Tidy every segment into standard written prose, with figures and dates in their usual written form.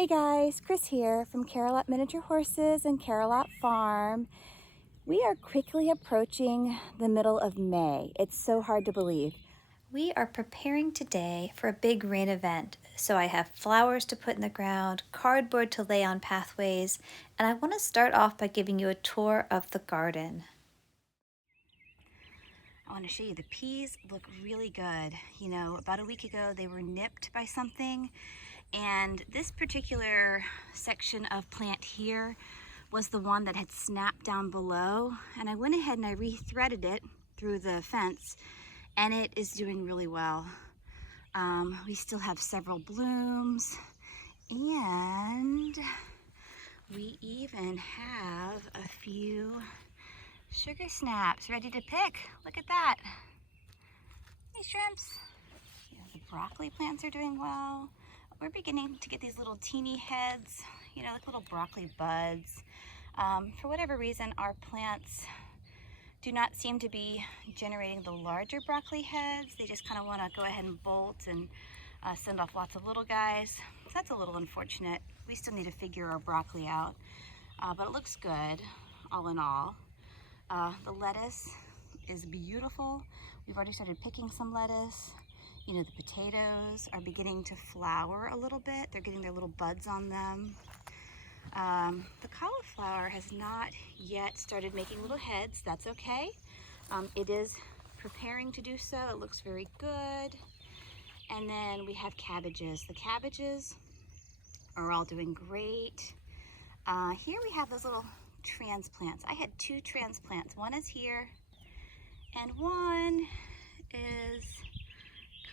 Hey guys, Chris here from Carolot Miniature Horses and Carolot Farm. We are quickly approaching the middle of May. It's so hard to believe. We are preparing today for a big rain event, so I have flowers to put in the ground, cardboard to lay on pathways, and I want to start off by giving you a tour of the garden. I want to show you the peas look really good. You know, about a week ago they were nipped by something, and this particular section of plant here was the one that had snapped down below, and I went ahead and I re-threaded it through the fence, and it is doing really well. We still have several blooms, and we even have a few sugar snaps ready to pick. Look at that. Hey shrimps. Yeah, the broccoli plants are doing well. We're beginning to get these little teeny heads, you know, like little broccoli buds. For whatever reason, our plants do not seem to be generating the larger broccoli heads. They just kind of want to go ahead and bolt and send off lots of little guys. So that's a little unfortunate. We still need to figure our broccoli out, but it looks good all in all. The lettuce is beautiful. We've already started picking some lettuce. You know, the potatoes are beginning to flower a little bit. They're getting their little buds on them. The cauliflower has not yet started making little heads. That's okay. It is preparing to do so. It looks very good. And then we have cabbages. The cabbages are all doing great. Here we have those little transplants. I had two transplants. One is here and one is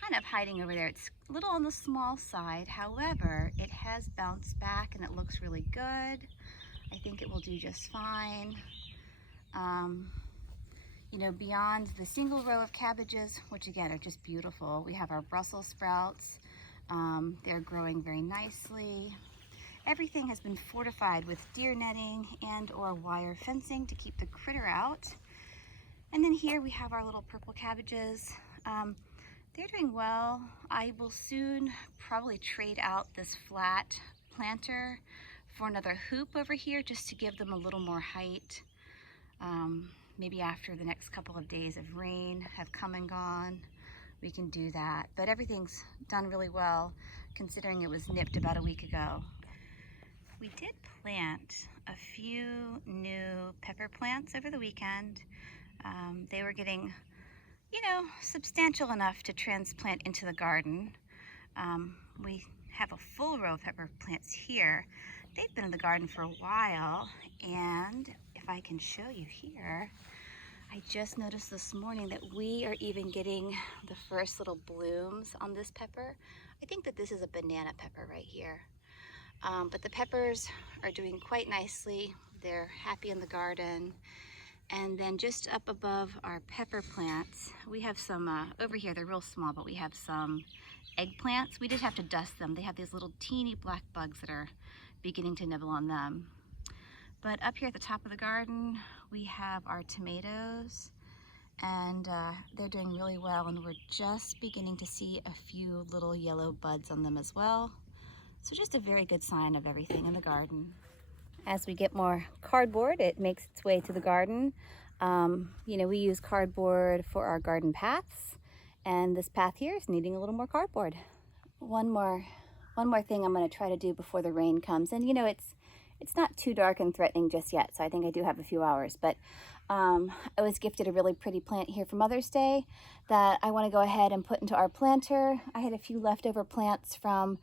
kind of hiding over there. It's a little on the small side. However, it has bounced back and it looks really good. I think it will do just fine. You know, beyond the single row of cabbages, which again are just beautiful, we have our Brussels sprouts. They're growing very nicely. Everything has been fortified with deer netting and or wire fencing to keep the critter out. And then here we have our little purple cabbages. They're doing well. I will soon probably trade out this flat planter for another hoop over here just to give them a little more height. Maybe after the next couple of days of rain have come and gone, we can do that. But everything's done really well considering it was nipped about a week ago. We did plant a few new pepper plants over the weekend. They were getting, you know, substantial enough to transplant into the garden. We have a full row of pepper plants here. They've been in the garden for a while, and if I can show you here, I just noticed this morning that we are even getting the first little blooms on this pepper. I think that this is a banana pepper right here. But the peppers are doing quite nicely. They're happy in the garden. And then just up above our pepper plants, we have some, over here they're real small, but we have some eggplants. We did have to dust them. They have these little teeny black bugs that are beginning to nibble on them. But up here at the top of the garden, we have our tomatoes, and they're doing really well, and we're just beginning to see a few little yellow buds on them as well. So just a very good sign of everything in the garden. As we get more cardboard, it makes its way to the garden. You know, we use cardboard for our garden paths, and this path here is needing a little more cardboard. One more thing I'm going to try to do before the rain comes, and you know, it's not too dark and threatening just yet, so I think I do have a few hours, but I was gifted a really pretty plant here for Mother's Day that I want to go ahead and put into our planter. I had a few leftover plants from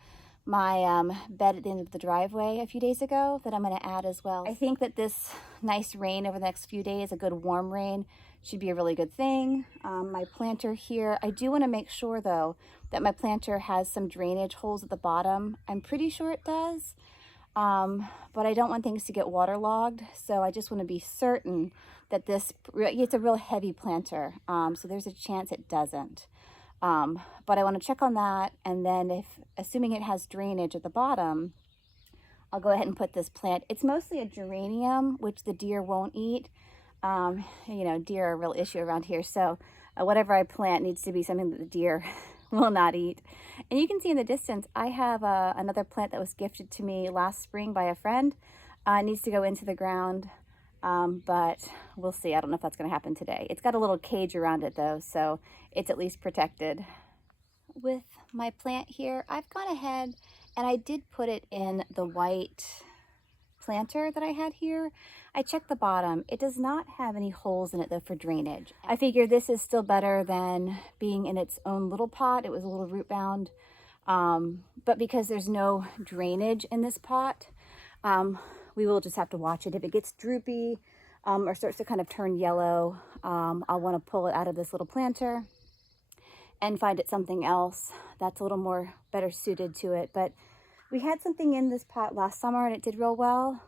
my bed at the end of the driveway a few days ago that I'm going to add as well. I think that this nice rain over the next few days, a good warm rain, should be a really good thing. My planter here, I do want to make sure though that my planter has some drainage holes at the bottom. I'm pretty sure it does, but I don't want things to get waterlogged, so I just want to be certain that it's a real heavy planter, so there's a chance it doesn't. But I want to check on that, and then assuming it has drainage at the bottom, I'll go ahead and put this plant. It's mostly a geranium, which the deer won't eat. You know, deer are a real issue around here, so whatever I plant needs to be something that the deer will not eat. And you can see in the distance, I have another plant that was gifted to me last spring by a friend. It needs to go into the ground, but we'll see. I don't know if that's going to happen today. It's got a little cage around it though, so it's at least protected. With my plant here, I've gone ahead and I did put it in the white planter that I had here. I checked the bottom. It does not have any holes in it though for drainage. I figure this is still better than being in its own little pot. It was a little root bound, but because there's no drainage in this pot, we will just have to watch it. If it gets droopy or starts to kind of turn yellow, I'll want to pull it out of this little planter and find it something else that's a little more better suited to it. But we had something in this pot last summer and it did real well.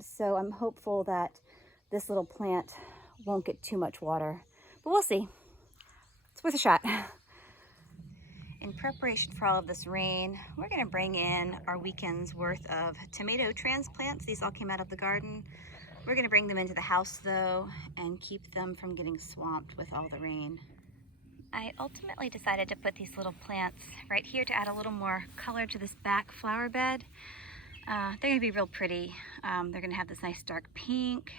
So I'm hopeful that this little plant won't get too much water, but we'll see. It's worth a shot. In preparation for all of this rain, we're gonna bring in our weekend's worth of tomato transplants. These all came out of the garden. We're gonna bring them into the house though and keep them from getting swamped with all the rain. I ultimately decided to put these little plants right here to add a little more color to this back flower bed. They're gonna be real pretty. They're gonna have this nice dark pink.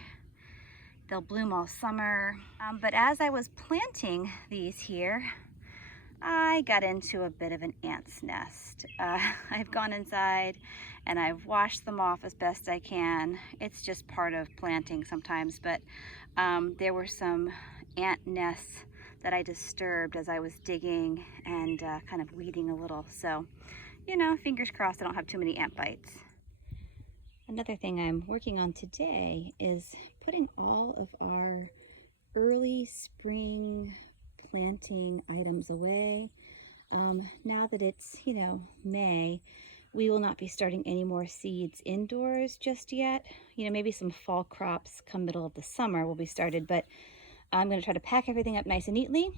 They'll bloom all summer. But as I was planting these here, I got into a bit of an ant's nest. I've gone inside and I've washed them off as best I can. It's just part of planting sometimes, but there were some ant nests that I disturbed as I was digging and kind of weeding a little. So, you know, fingers crossed I don't have too many ant bites. Another thing I'm working on today is putting all of our early spring planting items away. Now that it's, you know, May, we will not be starting any more seeds indoors just yet. You know, maybe some fall crops come middle of the summer will be started, but I'm going to try to pack everything up nice and neatly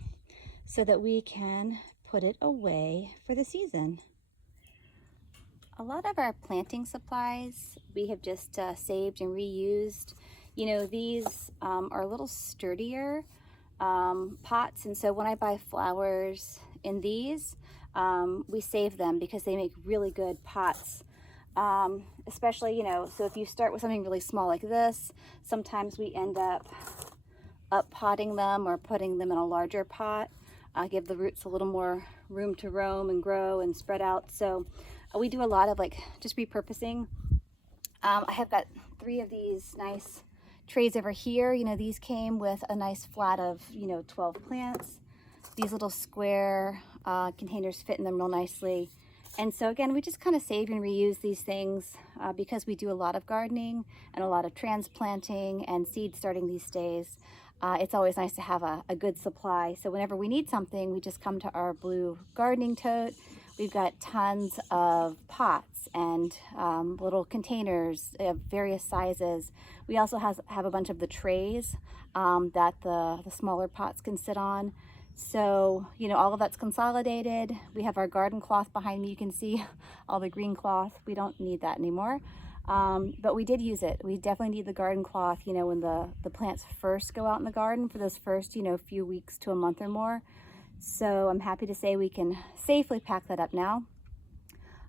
so that we can put it away for the season. A lot of our planting supplies we have just saved and reused. You know, these are a little sturdier pots, and so when I buy flowers in these, we save them because they make really good pots. Especially, you know, so if you start with something really small like this, sometimes we end up potting them or putting them in a larger pot, give the roots a little more room to roam and grow and spread out. So we do a lot of like just repurposing. I have got 3 of these nice trays over here. You know, these came with a nice flat of, you know, 12 plants. These little square containers fit in them real nicely. And so again, we just kind of save and reuse these things because we do a lot of gardening and a lot of transplanting and seed starting these days. It's always nice to have a good supply. So whenever we need something, we just come to our blue gardening tote. We've got tons of pots and little containers of various sizes. We also have a bunch of the trays that the smaller pots can sit on. So, you know, all of that's consolidated. We have our garden cloth behind me. You can see all the green cloth. We don't need that anymore. But we did use it. We definitely need the garden cloth, you know, when the plants first go out in the garden for those first, you know, few weeks to a month or more. So I'm happy to say we can safely pack that up now.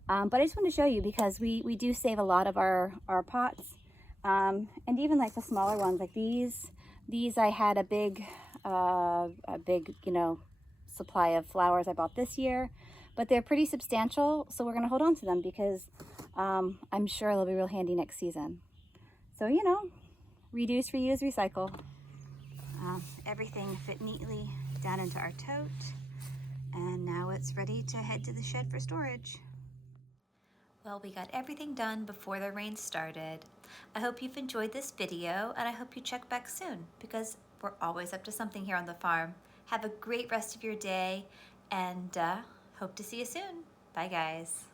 But I just want to show you because we do save a lot of our pots. And even like the smaller ones like these I had a big, you know, supply of flowers I bought this year, but they're pretty substantial. So we're going to hold on to them because I'm sure they'll be real handy next season. So, you know, reduce, reuse, recycle. Everything fit neatly down into our tote, and now it's ready to head to the shed for storage. Well, we got everything done before the rain started. I hope you've enjoyed this video, and I hope you check back soon because we're always up to something here on the farm. Have a great rest of your day, and hope to see you soon. Bye, guys.